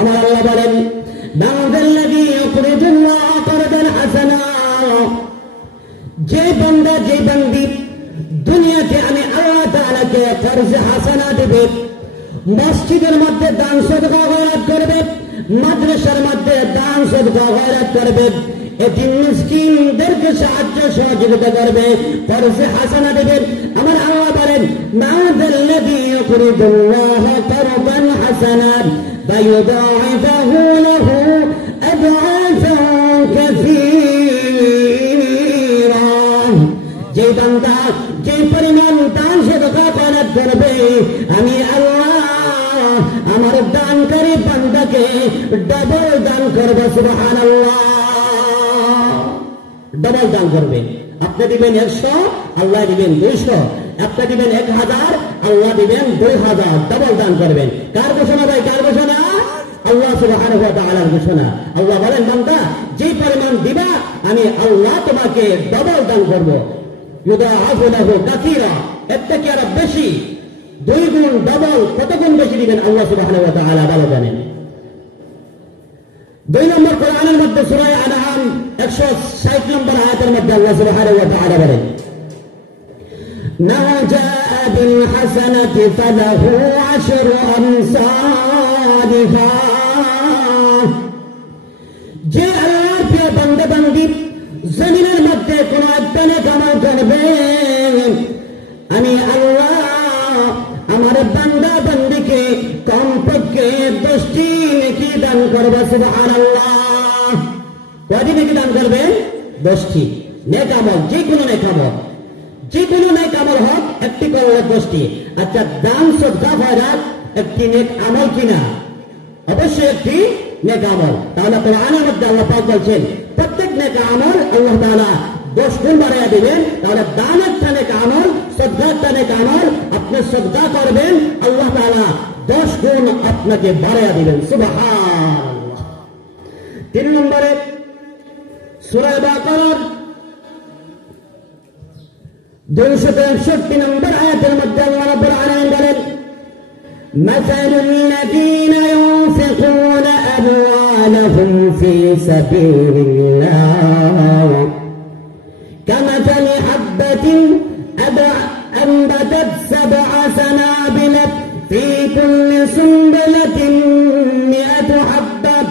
আমার আল্লাহ বলেন বান্দাল্লাযী ইয়াকরিদুল্লাহ করদান হাসানা, যে বান্দা যে বান্দি দুনিয়াতে আমি আল্লাহ তাআলাকে কর্জ হাসানা দেবে, মসজিদের মধ্যে দান সদকা খয়রাত করবে, মাদ্রাসার মধ্যে দান সদকা খয়রাত করবে, এতিম মিসকিনদেরকে সাহায্য সহযোগিতা করবে, কর্জ হাসানা দেবে। আমার আল্লাহ বলেন মা'যাল্লাযী ইয়াকরিদুল্লাহ করদান হাসানা ফায়ুদাঈফাহু লাহু আদ'আফান কাসীরা, যে বান্দা যে পরিমাণ দান সদকা খয়রাত করবে, আমি আল্লাহ আমার দানকারী বান্দাকে ডবল দান করব। সুবহানাল্লাহ, ডবল দান করবে। আপনি দিবেন 100, আল্লাহ দিবেন 200, আপনি দিবেন 1000, আল্লাহ দিবেন 2000, ডবল দান করবেন। কার ঘোষণা ভাই? কার ঘোষণা? আল্লাহ সুবহানাহু ওয়া তাআলার ঘোষণা। আল্লাহ বলেন বান্দা যে পরিমাণ দিবা আমি আল্লাহ তোমাকে ডবল দান করব। ইউদাআফু লাহু কাসীরা, এর থেকে আরো বেশি, 2 গুণ, ডবল, কত গুণ বেশি দিবেন আল্লাহ সুবহানাহু ওয়া তাআলা ভালো জানেন। 2 নম্বর কোরআনের মধ্যে সূরা আনআম 160 নম্বর আয়াতের মধ্যে আল্লাহ সুবহানাহু ওয়া তাআলা বলেন মান জাআ বিল হাসানাতি ফালাহু আশরু আমসালিহা, যে আল্লাহর প্রিয় বান্দা বান্দি জমিনের মধ্যে কোন একটা নেক আমল করবে, আমি আল্লাহ আমার বান্দা বান্দিকে কমপক্ষে 10টি নেকি দান করব। সুবহানাল্লাহ, কয়টি নেকি দান করবেন? 10টি নেক আমল, যে কোনো নেক আমল, যে কোনো নেক আমল হোক, একটি করলে 10টি। আচ্ছা, দান সদকা খয়রাত একটি নেক আমল কিনা? অবশ্যই একটি নেক আমল। তাহলে কোরআনের মধ্যে আল্লাহ পাক বলছেন প্রত্যেক নেক আমল আল্লাহ তাআলা 10 গুণ বাড়াইয়া দিবেন। তাহলে দানের নেক আমল, সদকার নেক আমল, আপনি সদকা করবেন, আল্লাহ তাআলা 10 গুণ আপনাকে বাড়াইয়া দিবেন। সুবহানাল্লাহ। 3 নম্বরে সূরা বাকারার 263 নম্বর আয়াতের মধ্যে আল্লাহ রাব্বুল আলামিন বলেন মাসালুল লাযীনা ইউনফিকুনা আমওয়ালাহুম ফী সাবিলিল্লাহ কামাসালি হাববাতিন أنبتت 7 سنابل في كل سنبلة 100 حبة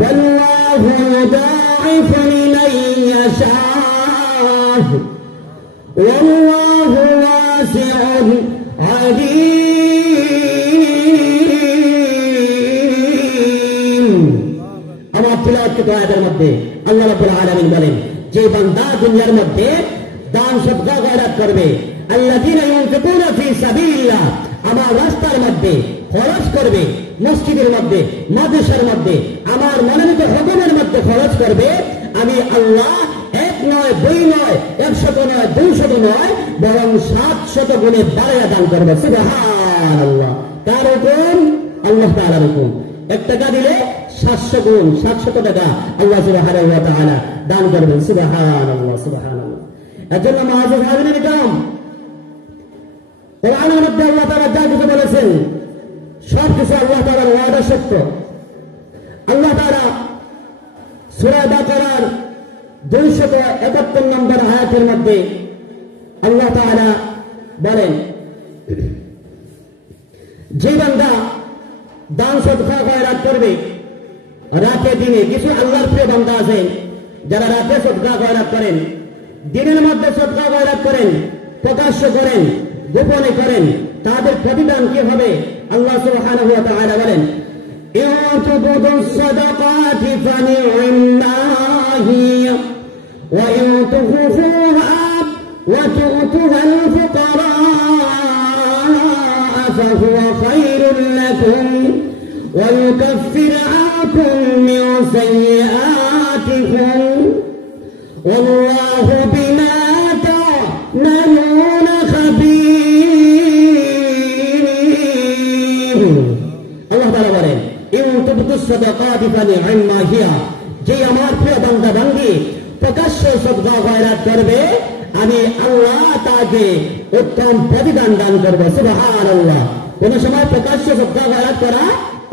والله يضاعف لمن يشاء والله واسع عليم। আমার তিলাওয়াতকৃত আয়াতের মধ্যে আল্লাহ রাব্বুল আলামিন বলেন যে বান্দা দুনিয়ার মধ্যে দান সদকা খয়রাত করবে, আল্লাযীনা ইউনফিকুনা ফী সাবিলিল্লাহ, আমার রাস্তার মধ্যে খরচ করবে, মসজিদের মধ্যে, মাদ্রাসার মধ্যে, আমার মনোনীত হুকুমের মধ্যে খরচ করবে, আমি আল্লাহ 1 নয়, 2 নয়, 100 নয়, 200 নয়, বরং 700 গুণে বাড়াইয়া দান করবে। সুবহানাল্লাহ। কার হুকুম? আল্লাহ তাআলার হুকুম। 1 টাকা দিলে 700 গুণ, 700 টাকা আল্লাহ সুবহানাহু ওয়া তাআলা দান করবেন। সুবহানাল্লাহ, সুবহানাল্লাহ। এজন্য মুআজ্জিজ হাজিরিন কিরাম, কোরআনের মধ্যে আল্লাহ তাআলা যা কিছু বলেছেন সব কিছু আল্লাহ তাআলার ওয়াদা সত্য। আল্লাহ তাআলা সূরা বাকারার 271 নম্বর আয়াতের মধ্যে আল্লাহ তাআলা বলেন যে বান্দা দান সদকা খয়রাত করবে রাতে দিনে, কিছু আল্লাহর প্রিয় বান্দা আছে যারা রাতে সদকা খয়রাত করেন, দিনের মধ্যে সদকা খয়রাত করেন, প্রকাশ্য করেন, গোপনে করেন, তাদের প্রতিদান কি হবে? আল্লাহ সুবহানাহু ওয়া তাআলা বলেন ইউতুবুস সাদাকাতি ফানি'মা হিয়া ওয়া ইউতুফুহা ওয়া তু'তুহাল ফুকারা ফাহুয়া খায়রুল লাকুম ওয়া ইউকাফিরু আনকুম মিন সাইয়্যাতিকুম ওয়াল্লাহু বিমা তা'মালুনা খাবীর। আল্লাহ তাআলা বলেন ইউতুবুস সাদাকাতি ফানি'মা হিয়া, যে আমার প্রিয় বান্দা বান্দি প্রকাশ্য সদকা খয়রাত করবে, আমি আল্লাহ তাকে উত্তম প্রতিদান দান করব। সুবহানাল্লাহ। কোন সময় প্রকাশ্য সদকা খয়রাত করা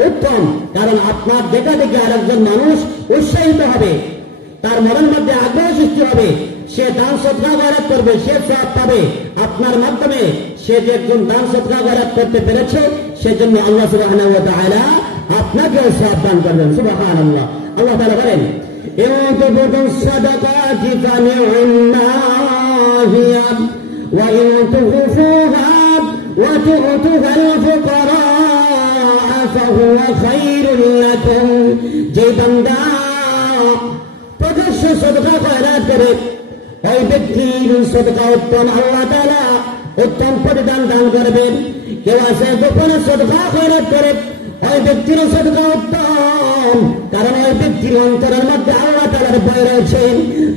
উত্তম, কারণ আপনার দেখা দেখে আরেকজন মানুষ উৎসাহিত হবে, তার মনের মধ্যে আগ্রহ সৃষ্টি হবে, সে দান সদকা খয়রাত করবে, সে সওয়াব পাবে আপনার মাধ্যমে। সে যে একজন দান সদকা খয়রাত করতে পেরেছে, সেজন্য আল্লাহ সুবহানাহু ওয়া তাআলা আপনাকেও সওয়াব দান করবেন। সুবহানাল্লাহ। আল্লাহ তাআলা বলেন, ইন তুবদু সাদাকাতি ফানি'মা হিয়া ওয়া ইন তুখফুহা ওয়া তু'তুহা আল-ফুকারা ফাহুয়া খায়রুল লাকুম। যে বান্দা প্রকাশ্য সদকা খয়রাত করে, ওই ব্যক্তির সদকা উত্তম, আল্লাহ তাআলা উত্তম প্রতিদান দান করবেন। কেউ আছে গোপনে সদকা খয়রাত করে, ওই ব্যক্তির সদকা উত্তম, কারণ ওই ব্যক্তির অন্তরের মধ্যে আল্লাহ তাআলার ভয় রয়েছে।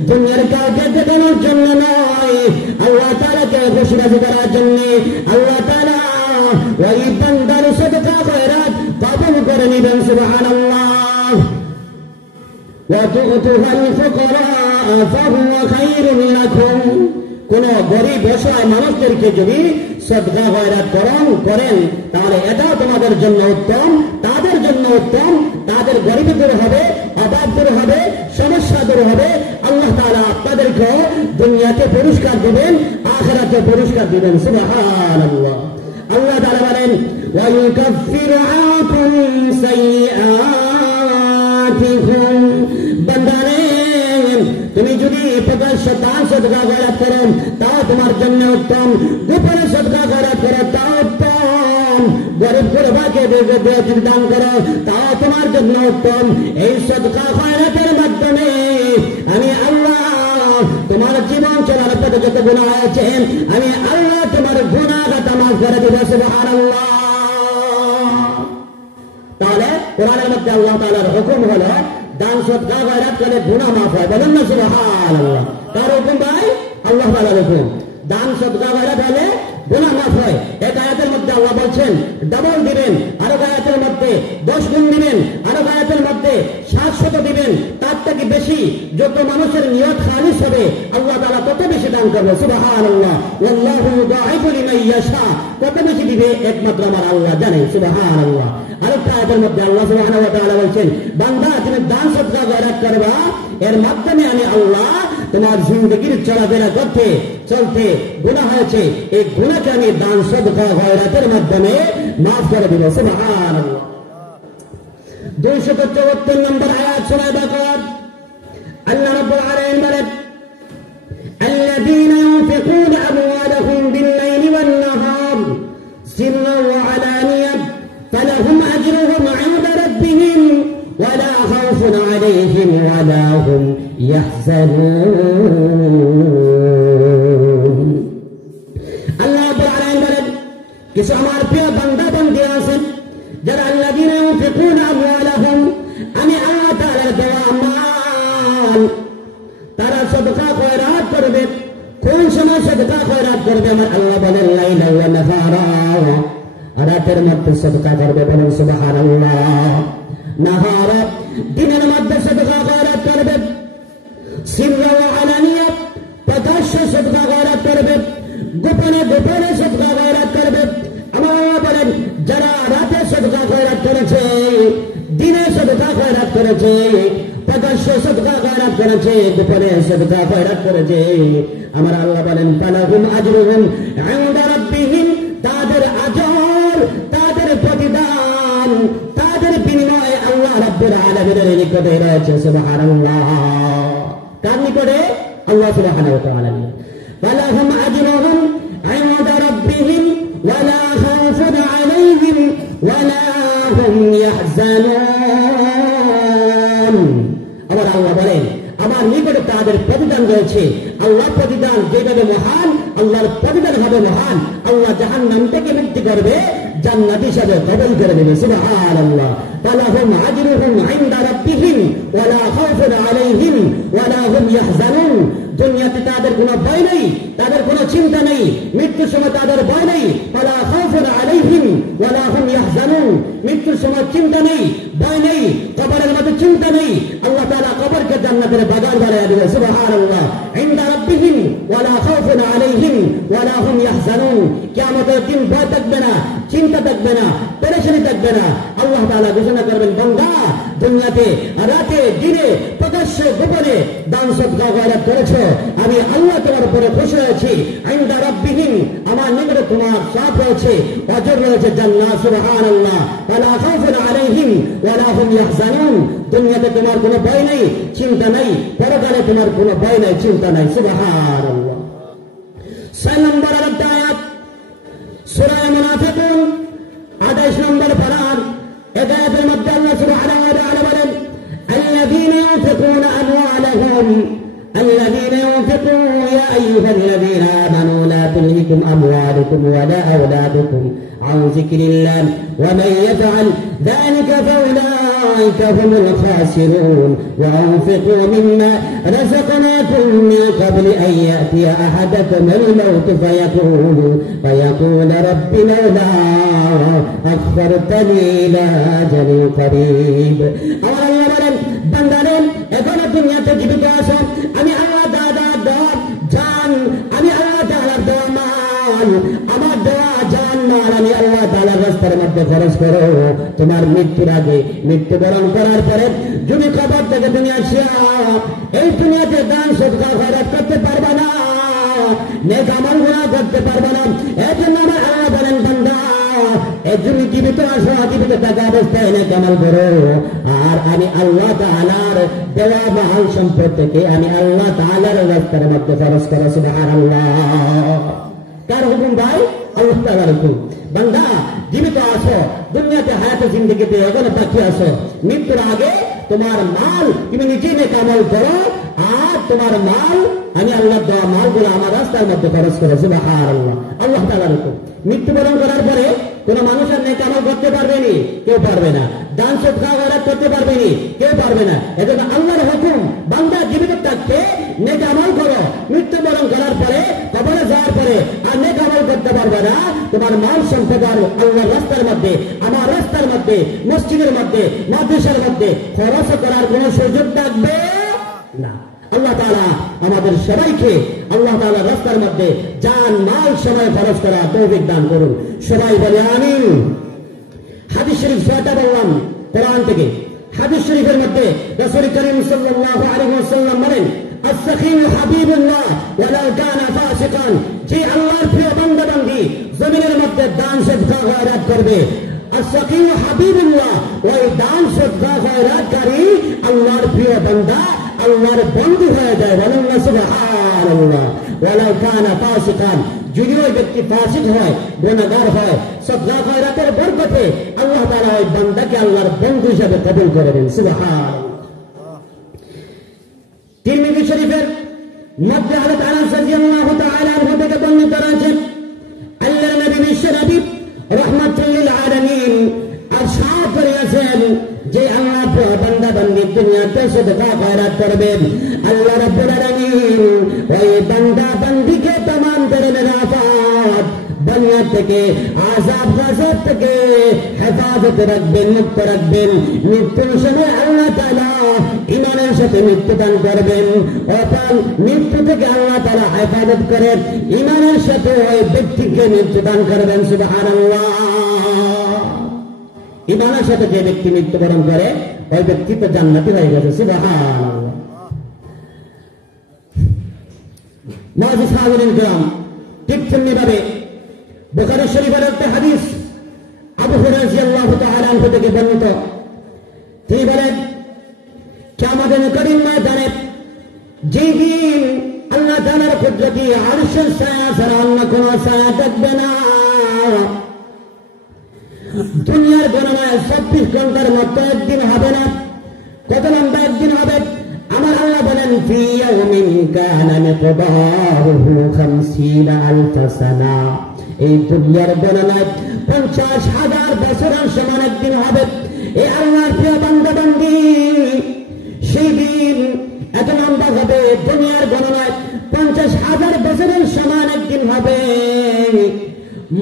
দুনিয়ার কাউকে দেখানোর জন্য নয়, আল্লাহ তাআলাকে খুশি রাজি করার জন্য আল্লাহ তাআলা ওই বান্দার সদকা খয়রাত কবুল করে নেবেন। সুবহানাল্লাহ। ওয়া তু'তুহা আল-ফুকারা ফাহুয়া খায়রুল লাকুম। কোন গরিব অসহায় মানুষদেরকে যদি সদকা খয়রাত করেন, তাহলে এটাও তোমাদের জন্য উত্তম, তাদের জন্য উত্তম, তাদের গরিবী দূর হবে, অভাব দূর হবে, সমস্যা দূর হবে। আল্লাহ তাআলা আপনাদেরকে দুনিয়াতে পুরস্কার দিবেন, আখিরাতে পুরস্কার দিবেন। সুবহানাল্লাহ। আল্লাহ তাআলা বলেন, ওয়া ইউকাফিরু আনকুম সাইয়্যাতিকুম। বান্দারে, তুমি যদি প্রকাশ্য দান সদকা খয়রাত করো, তাও তোমার জন্য উত্তম, গোপনে সদকা খয়রাত করো, তাও উত্তম, গরিব গুরবাকে যদি দান করো, তাও তোমার জন্য উত্তম। এই সদকা খয়রাতের মাধ্যমে আমি আল্লাহ তোমার জীবন চলার পথে যত গুনাহ আছে, আমি আল্লাহ তোমার গুনাহটা মাফ করে দিব। সুবহানাল্লাহ। তাহলে কোরআনের মধ্যে আল্লাহ তাআলার হুকুম হলো দান সদকা খয়রাত করলে গুনাহ মাফ হয়। বলেন না সুবহানাল্লাহ। তার হুকুম ভাই, আল্লাহ তাআলার হুকুম। দান সদকা খয়রাত হলে গুনাহ মাফ হয়। এক আয়াতের মধ্যে আল্লাহ বলছেন ডাবল দিবেন, আরেক আয়াতের মধ্যে 10 গুণ দিবেন, আরেক আয়াতের মধ্যে 700 দিবেন। তার থেকে বেশি যত মানুষের নিয়ত খালিস হবে, আল্লাহ তাআলা তত বেশি দান করবে। সুবহানাল্লাহ। ওয়াল্লাহু ইউদাইফু লিমান ইয়াশা। কত বেশি দিবে একমাত্র আমার আল্লাহ জানেন। সুবহানাল্লাহ। আরেকটা আয়াতের মধ্যে আল্লাহ সুবহানাহু ওয়া তাআলা বলছেন, বান্দা তুমি দান সদকা খয়রাত করবা, এর মাধ্যমে আমি আল্লাহ তোমার জিন্দেগির চলাফেরা করতে চলতে গুনাহ হয়েছে, এই গুনাহকে আমি দান সদকা খয়রাতের মাধ্যমে মাফ করে দিব। সুবহানাল্লাহ। 274 নম্বর আয়াত সূরা বাকারা। আল্লাহ রাব্বুল আলামিন বলেন, আল্লাযীনা ইউনফিকুনা আমওয়ালাহুম বিল-লাইলি ওয়ান-নাহার সিররান ওয়া আলানিয়াতান ফালাহুম আজরুহুম 'ইনদা রাব্বিহিম ওয়া লা খাউফুন 'আলাইহিম ওয়া লা হুম ইয়াহজানুন। আল্লাহ রাব্বুল আলামিন বলেন, কিছু আমার প্রিয় বান্দা বান্দী আছেন যারা আল্লাযীনা ইউনফিকুনা আমওয়ালাহুম, আমি আল্লাহ তাআলার দেওয়া মাল তারা সদকা খয়রাত করবে। কোন সময় সদকা খয়রাত করবে? আমার আল্লাহ বলেন, লাইলা ওয়া নাহারা, রাতের মধ্যে সদকা করবে। বলেন সুবহানাল্লাহ। নাহারা, দিনের মধ্যে সদকা খয়রাত করবে। সিররা ওয়া আলানিয়া, প্রকাশ্য সদকা খয়রাত করবে, গোপনে গোপনে সদকা খয়রাত করবে। আমার আল্লাহ বলেন, যারা রাতে সদকা খয়রাত করেছে, দিনে সদকা খয়রাত করেছে, প্রকাশ্য সদকা খয়রাত করেছে, গোপনে সদকা খয়রাত করেছে, আমার আল্লাহ বলেন, ফালাহুম আজরুহুম ইনদা রাব্বিহিম, তাদের আজর, তাদের প্রতিদান, তাদের বিনিময় আল্লাহ রাব্বুল আলামিনের নিকটে রয়েছে। সুবহানাল্লাহ। কার নিকটে? আল্লাহ সুবহানাহু ওয়া তাআলা। ফালাহুম আজরুহুম ইনদা রাব্বিহিম ওয়া লা খাউফুন আলাইহিম ওয়া লা হুম ইয়াহজানুন। আমার আল্লাহ বলেন, আমার নিকটে তাদের প্রতিদান রয়েছে। আল্লাহ প্রতিদান যেভাবে মহান, আল্লাহর প্রতিদান হবে মহান। আল্লাহ জাহান্নাম থেকে মুক্তি করবে, জান্নাত হিসাবে কবুল করে নেবে। সুবহানাল্লাহ। ফালাহুম আজরুহুম ইনদা রাব্বিহিম ওয়া লা খাউফুন আলাইহিম ওয়া লা হুম ইয়াহজানুন। দুনিয়াতে তাদের কোনো ভয় নেই, তাদের কোনো চিন্তা নেই, মৃত্যুর সময় তাদের ভয় নেই। ফালা খাউফুন আলাইহিম ওয়া লা হুম ইয়াহজানুন। মৃত্যুর সময় চিন্তা নেই, ভয় নেই, কবরের মধ্যে চিন্তা নেই। আল্লাহ তাআলা কবরকে জান্নাতের বাগান বানায় দিবেন। সুবহানাল্লাহ। ইনদা রাব্বিহিম ওয়া লা খাউফুন আলাইহিম ওয়া লা হুম ইয়াহজানুন। কিয়ামতের দিন ভয় থাকবে না, চিন্তা থাকবে না, পেরেশানি থাকবে না। আল্লাহ তাআলা ঘোষণা করবেন, বান্দা দুনিয়াতে রাতে দিনে প্রকাশ্যে গোপনে দান সদকা খয়রাত করেছো, আমি আল্লাহ তোমার উপরে খুশি হয়েছি। ইনদা রাব্বিহিম, আমার নিকটে তোমার সওয়াব রয়েছে, আজর রয়েছে, জান্নাত। সুবহানাল্লাহ। ওয়ালা খাউফুন আলাইহিম ওয়ালা হুম ইয়াহজানুন। দুনিয়াতে তোমার কোনো ভয় নেই, চিন্তা নাই, পরকালে তোমার কোনো ভয় নাই, চিন্তা নাই। সুবহানাল্লাহ। 6 নম্বর আয়াত সূরা মুনাফিকুন 28 নম্বর পারার আয়াতের মধ্যে আল্লাহ সুবহানাহু ওয়া তাআলা বলেন, الذين ينفقون أموالهم الذين ينفقون يا أيها الذين آمنوا لا تلهكم أموالكم ولا أولادكم عن ذكر الله ومن يفعل ذلك فأولئك هم الخاسرون وأنفقوا مما رزقناكم من قبل أن يأتي أحدكم الموت فيقول رب لولا أخرتني إلى أجل قريب। বান্দারেন এখনো দুনিয়াতে জীবিত আছো, আমি আল্লাহ তাআলার দেওয়া জান, আমি আল্লাহ তাআলার দেওয়া মাল, আমার দেওয়া জান মাল আমি আল্লাহ তাআলার রাস্তার মধ্যে খরচ করো। তোমার মৃত্যুর আগে, মৃত্যুবরণ করার পরে যদি কবর থেকে তুমি আসিয়া এই দুনিয়াতে দান সদকা খয়রাত করতে পারবে না, নেক আমল গুনাহ করতে পারবে না। এর জন্য আমার আল্লাহ বলেন, বান্দা তুমি জীবিত আসো, জীবিত থাকা অবস্থায় নেক আমল করো, আর আমি আল্লাহ তাআলার দেওয়া মাল সম্পদ থেকে আমি আল্লাহ তাআলার রাস্তার মধ্যে খরচ করো। সুবহানাল্লাহ। কার হুকুম ভাই? আল্লাহ তাআলার হুকুম। বান্দা জীবিত আসো, দুনিয়াতে হায়াতে জিন্দেগিতে এখনো বাকি আসো, মৃত্যুর আগে তোমার মাল তুমি নিজে নেক আমল করো, আর তোমার মাল আমি আল্লাহ দেওয়া মালগুলো আমার রাস্তার মধ্যে খরচ করো। সুবহানাল্লাহ। আল্লাহ তাআলার হুকুম। মৃত্যুবরণ করার পরে কোন মানুষ আর নেক আমল করতে পারবে না, কেউ পারবে না। দান সদকা খয়রাত করতে পারবে না, কেউ পারবে না। এজন্য আল্লাহর হুকুম, বান্দা জীবিত থাকতে নেক আমল করো, মৃত্যুবরণ করার পরে কবরে যাওয়ার পরে আর নেক আমল করতে পারবে না। তোমার মাল সম্পদ আল্লাহর রাস্তার মধ্যে, আমার রাস্তার মধ্যে, মসজিদের মধ্যে, মাদ্রাসার মধ্যে খরচ করার কোন সুযোগ থাকবে না। আল্লাহ তাআলা আমাদের সবাইকে আল্লাহ তাআলার রাস্তার মধ্যে জান মাল সময় খরচ করা তৌফিক দান করুন। সবাই বলে আমিন। হাদিস শরীফ ছয়টা বললাম কোরআন থেকে। হাদিস শরীফের মধ্যে রাসূল করিম সাল্লাল্লাহু আলাইহি ওয়াসাল্লাম বলেন, আস-সাখিয়ু হাবিবুল্লাহ ওয়ালাউ কানা ফাসিকান। যে আল্লাহর প্রিয় বান্দা বান্দী জমিনের মধ্যে দান সদকা খয়রাত করবে, আস-সাখিয়ু হাবিবুল্লাহ, ওই দান সদকা খয়রাতকারী আল্লাহর প্রিয় বান্দা, আল্লাহর বন্ধু হয়ে যায়। বলেন না সুবহানাল্লাহ। ওয়ালাউ কানা ফাসিকান, যদি ওই ব্যক্তি ফাসিক হয়, গুনাহগার হয়, সদকা খয়রাতের বরকতে আল্লাহ তাআলা ওই বান্দাকে আল্লাহর বন্ধু হিসেবে কবুল করে নেন। সুবহানাল্লাহ। তিরমিজি শরীফের মধ্যে হযরত আনাস রাদিয়াল্লাহু তাআলা আনহু থেকে বর্ণিত রয়েছে, আল্লাহর নবী বিশ্বনবী রাহমাতুল লিল আলামিন আরশাদ করেছেন, যে আল্লাহ বান্দা বান্দী দুনিয়াতে সদকা খয়রাত করবেন, আল্লাহ রাব্বুল আলামিন ওই বান্দা বান্দীকে तमाम ধরনের আফাত দুনিয়া থেকে, আযাব গজব থেকে হেফাজত রাখবেন, মুক্ত রাখবেন। মৃত্যুর সময় আল্লাহ তাআলা ঈমানের সাথে মৃত্যু দান করবেন। অকাল মৃত্যু থেকে আল্লাহ তাআলা হেফাজত করেন, ঈমানের সাথে ওই ব্যক্তিকে মৃত্যু দান করবেন। সুবহানাল্লাহ। ঈমানের সাথে যে ব্যক্তি মৃত্যুবরণ করে ওই ব্যক্তি তো জান্নাতি হয়ে গেছে। সুবহানাল্লাহ। মুআজ্জিজ হাজিরিন কিরাম, ঠিক তেমনিভাবে বুখারী শরীফের একটা হাদিস আবু হুরায়রা রাদিয়াল্লাহু তাআলা আনহু থেকে বর্ণিত, তিনি বলেন, কিয়ামতের কঠিন ময়দানে যেই দিন আল্লাহ তাআলার কুদরতি আরশের ছায়া ছাড়া অন্য কোন ছায়া থাকবে না, দুনিয়ার গণনায় 24 ঘন্টার মতো একদিন হবে না। কত লম্বা একদিন হবে? আমার আল্লাহ বলেন, ফি ইয়াউমিন কানা মিকদারুহু 50,000 সানা। এই দুনিয়ার গণনায় 50,000 বছরের সমান একদিন হবে। এই আল্লাহর প্রিয় বান্দা বান্দী, সেই দিন এত লম্বা হবে, দুনিয়ার গণনায় 50,000 বছরের সমান একদিন হবে।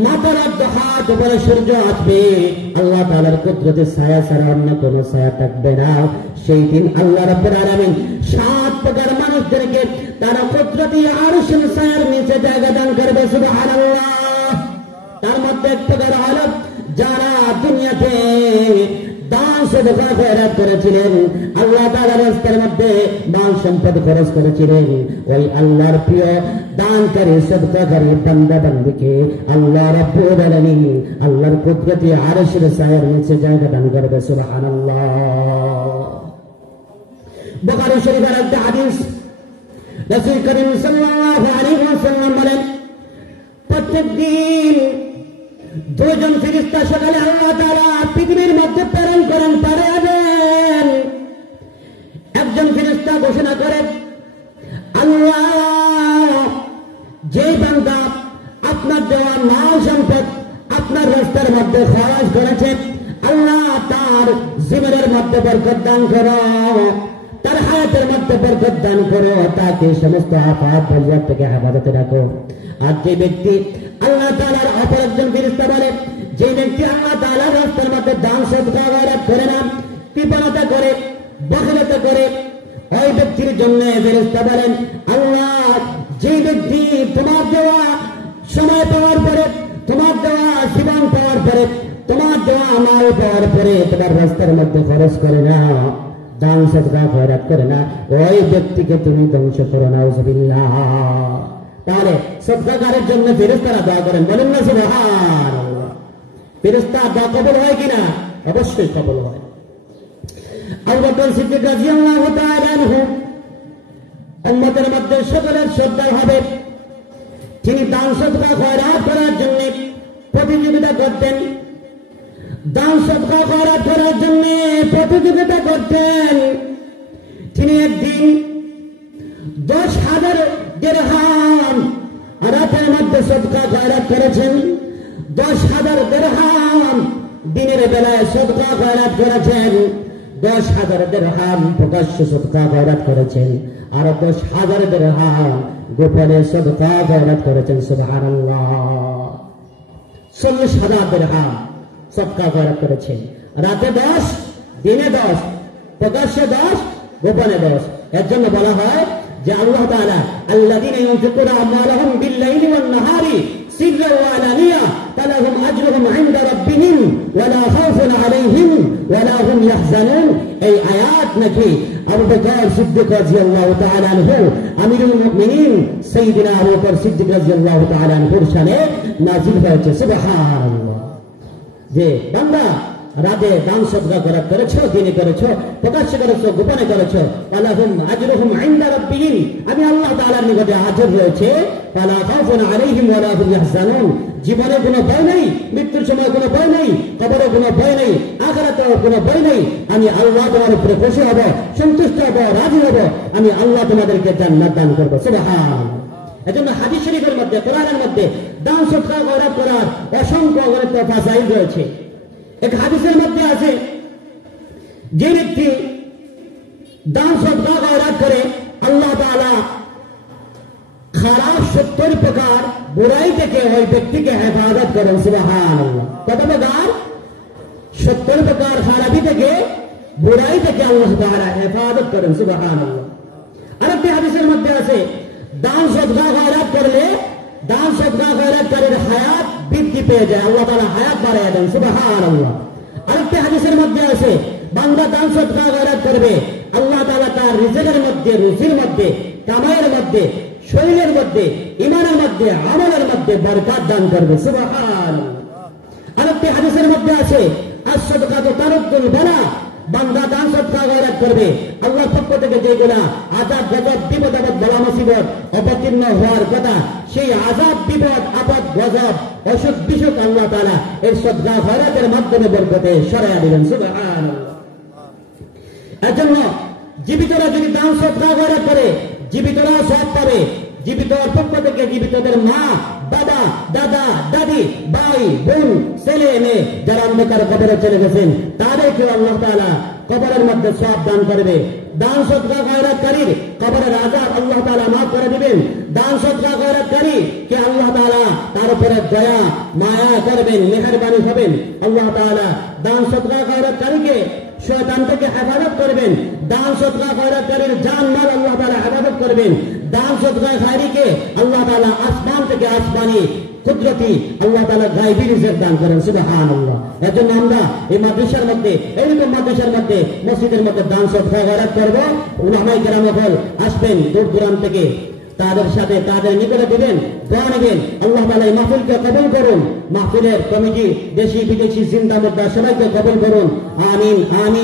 মাথার হাত উপরে সূর্য আসবে, আল্লাহ তাআলার কুদরতের ছায়া ছাড়া অন্য কোন ছায়া থাকবে না। সেই দিন আল্লাহ রাব্বুল আলামিন 7 প্রকার মানুষদেরকে তারা কুদরতি আরশের ছায়ার নিচে জায়গা দান করবে। সুবহানাল্লাহ। তার মধ্যে এক প্রকার হলো যারা দুনিয়াতে দান সদকা খয়রাত করেছিলেন, আল্লাহ তাআলার রাস্তার মধ্যে মাল সম্পদ খরচ করেছিলেন, ওই আল্লাহর প্রিয় দানকারী সদকাকারী বান্দা বান্দীকে আল্লাহ রাব্বুল আলামিন আল্লাহর কুদরতি আরশের ছায়ার নিচে জায়গা দান করবে। সুবহানাল্লাহ। বুখারী শরীফের একটা হাদিস, রাসূল করিম সাল্লাল্লাহু আলাইহি ওয়াসাল্লাম বলেন, প্রত্যেক দিন দুজন ফেরেশতা সকালে আল্লাহ তাআলা পৃথিবীর মধ্যে প্রেরণ করেন, পাঠাবেন। একজন ফেরেশতা ঘোষণা করেন, আল্লাহ যেই বান্দা আপনার দেওয়া মাল সম্পদ আপনার রাস্তার মধ্যে খরচ করেছে, আল্লাহ তার জীবনের মধ্যে বরকত দান করো, তার হায়াতের মধ্যে বরকত দান করো, তাকে সমস্ত আফাত বালিয়াত থেকে হেফাজতে রাখো। আর যে ব্যক্তি আল্লাহ তাআলার অপর একজন ফেরেশতা বলে, যে ব্যক্তি আল্লাহ তাআলার রাস্তার মধ্যে দান সদকা খয়রাত করে না, কৃপণতা করে, বখিলতা করে, ওই ব্যক্তির জন্য ফেরেশতা বলেন, আল্লাহ যে ব্যক্তি তোমার দেওয়া সময় পাওয়ার পরে, তোমার দেওয়া জীবন পাওয়ার পরে, তোমার দেওয়া মাল পাওয়ার পরে তোমার রাস্তার মধ্যে খরচ করে না, দান সদকা খয়রাত করে না, ওই ব্যক্তিকে তুমি ধ্বংস করো। নাউযুবিল্লাহ। তাহলে সদকাকারের জন্য ফেরেশতারা দোয়া করেন, বলেন না সুবহানাল্লাহ। ফেরেশতা দোয়া কবুল হয় কিনা? অবশ্যই কবুল হয়। আবু বকর সিদ্দিক রাদিয়াল্লাহু তাআলা আনহু উম্মতের মধ্যে সকলের শ্রদ্ধা হবে, তিনি দান সদকা খয়রাত করার জন্য প্রতিযোগিতা করতেন, দান সদকা খয়রাত করার জন্য প্রতিযোগিতা করতেন। তিনি একদিন 10,000 দিরহাম রাতের মধ্যে সদকা খয়রাত করেছেন, 10,000 দিরহাম দিনের বেলায় সদকা খয়রাত করেছেন, 10,000 দিরহাম প্রকাশ্য সদকা খয়রাত করেছেন, আর 10,000 দিরহাম গোপনে সদকা খয়রাত করেছেন। সুবহানাল্লাহ। 40,000 দিরহাম সদকা খয়রাত করেছেন। রাতে 10, দিনে 10, প্রকাশ্যে 10, গোপনে 10। এর জন্য বলা হয় যে আল্লাহ তাআলা আল্লাযীনা ইউনফিকুনা আমওয়ালাহুম বিল-লাইলি ওয়ান-নাহারি সিররান ওয়া আলানিয়া ফালাহুম আজরুহুম ইনদা রাব্বিহিম ওয়া লা খাউফুন আলাইহিম ওয়া লা হুম ইয়াহজানুন। এই আয়াত নাকি আবু বকর সিদ্দিক রাদিয়াল্লাহু তাআলা আনহু আমিরুল মুমিনিন সাইয়্যিদিনা আবু বকর সিদ্দিক রাদিয়াল্লাহু তাআলা আনহুর শানে নাযিল হয়েছে। সুবহানাল্লাহ। যে বান্দা রাতে দান সদকা খয়রাত করেছো, দিনে করেছো, প্রকাশ্যে করেছো, গোপনে করেছো, ফালাহুম আজরুহুম ইনদা রাব্বিহিম, আমি আল্লাহ তাআলার নিকটে আজর রয়েছে, ফালা খাউফুন আলাইহিম ওয়া লা হুম ইয়াহজানুন, জীবনে কোনো ভয় নেই, মৃত্যুর সময় কোনো ভয় নেই, কবরে কোনো ভয় নেই, আখিরাতে কোনো ভয় নেই, আমি আল্লাহ তোমার উপরে খুশি হব, সন্তুষ্ট হব, রাজি হব, আমি আল্লাহ তোমাদেরকে জান্নাত দান করব। সুবহানাল্লাহ। এজন্য হাদিস শরীফের মধ্যে, কোরআনের মধ্যে দান সদকা খয়রাত করার অসংখ্য অগণিত ফাজাইল রয়েছে। এক হাদিসের মধ্যে আছে, যে ব্যক্তি দান সদকা খয়রাত করে আল্লাহ তাআলা খারাপ 70 প্রকার বুরাই থেকে ওই ব্যক্তিকে হেফাজত করেন। সুবহানাল্লাহ। কত প্রকার? 70 প্রকার খারাপি থেকে, বুরাই থেকে আল্লাহ তাআলা হেফাজত করেন। সুবহানাল্লাহ। আরেকটি হাদিসের মধ্যে আছে, দান সদকা খয়রাত করলে দান সদকা খয়রাতকারীর হায়াত বৃদ্ধি পেয়ে যায়, আল্লাহ তাআলা হায়াত বাড়ায় দেন। সুবহানাল্লাহ। আরেকটি হাদিসের মধ্যে আছে, বান্দা দান সদকা খয়রাত করবে, আল্লাহ তাআলা তার রিজিকের মধ্যে, রুজির মধ্যে, কামাইয়ের মধ্যে, শরীরের মধ্যে, ঈমানের মধ্যে, আমলের মধ্যে বরকত দান করবে। সুবহানাল্লাহ। আরেকটি হাদিসের মধ্যে আছে, আস-সাদকাতু তারুদ্দুল বালা, বান্দা দান সদকা খয়রাত করবে, আল্লাহর পক্ষ থেকে যেগুলা আযাব, গজব, বিপদ, আপদ, বলা মুসিবত অবতীর্ণ হওয়ার কথা, সেই আযাব, বিপদ, আপদ, গজব, অসুখ, বিসুখ আল্লাহ তাআলা এই সদকা খয়রাতের মাধ্যমে বরকতে সরাইয়া দিবেন। সুবহানাল্লাহ। এজন্য জীবিতরা যদি দান সদকা খয়রাত করে, জীবিতরা সওয়াব পাবে। জীবিতর পক্ষ থেকে জীবিতদের মা, বাবা, দাদা, দাদি, ভাই, বোন, ছেলে, মেয়ে যারা অন্ধকার কবরে চলে গেছেন, তাদেরকে আল্লাহ তাআলা কবরের মধ্যে সওয়াব দান করবে। দান সদকা খয়রাতকারীর কবরের আযাব আল্লাহ তাআলা মাফ করে দিবেন। দান সদকা খয়রাতকারী কে আল্লাহ তাআলা তার উপরে দয়া মায়া করবেন, মেহেরবানি হবেন। আল্লাহ তাআলা দান সদকা খয়রাতকারীকে শয়তান থেকে হেফাজত করবেন। দান সদকা খয়রাতকারীর জান মাল আল্লাহ তাআলা হেফাজত করবেন। দান সদকা খায়রীকে আল্লাহ তাআলা আসমান থেকে আসমানি কুদরতি আল্লাহ তাআলা গায়বী রিজিক দান করেন, সুবহানাল্লাহ। এর জন্য আমরা এই মাদ্রাসার মধ্যে, এইরকম মাদ্রাসার মধ্যে, মসজিদের মধ্যে দান সদকা করব। উলামায়ে কেরাম আসবেন দূর দূরান্ত থেকে, তাদের সাথে তাদের নিকটে দিবেন, দোয়া নেবেন। আল্লাহ তাআলা এই মাহফিলকে কবুল করুন। মাহফিলের কমিটি দেশি বিদেশি জিন্দা মুর্দা সবাইকে কবুল করুন। আমিন আমিন।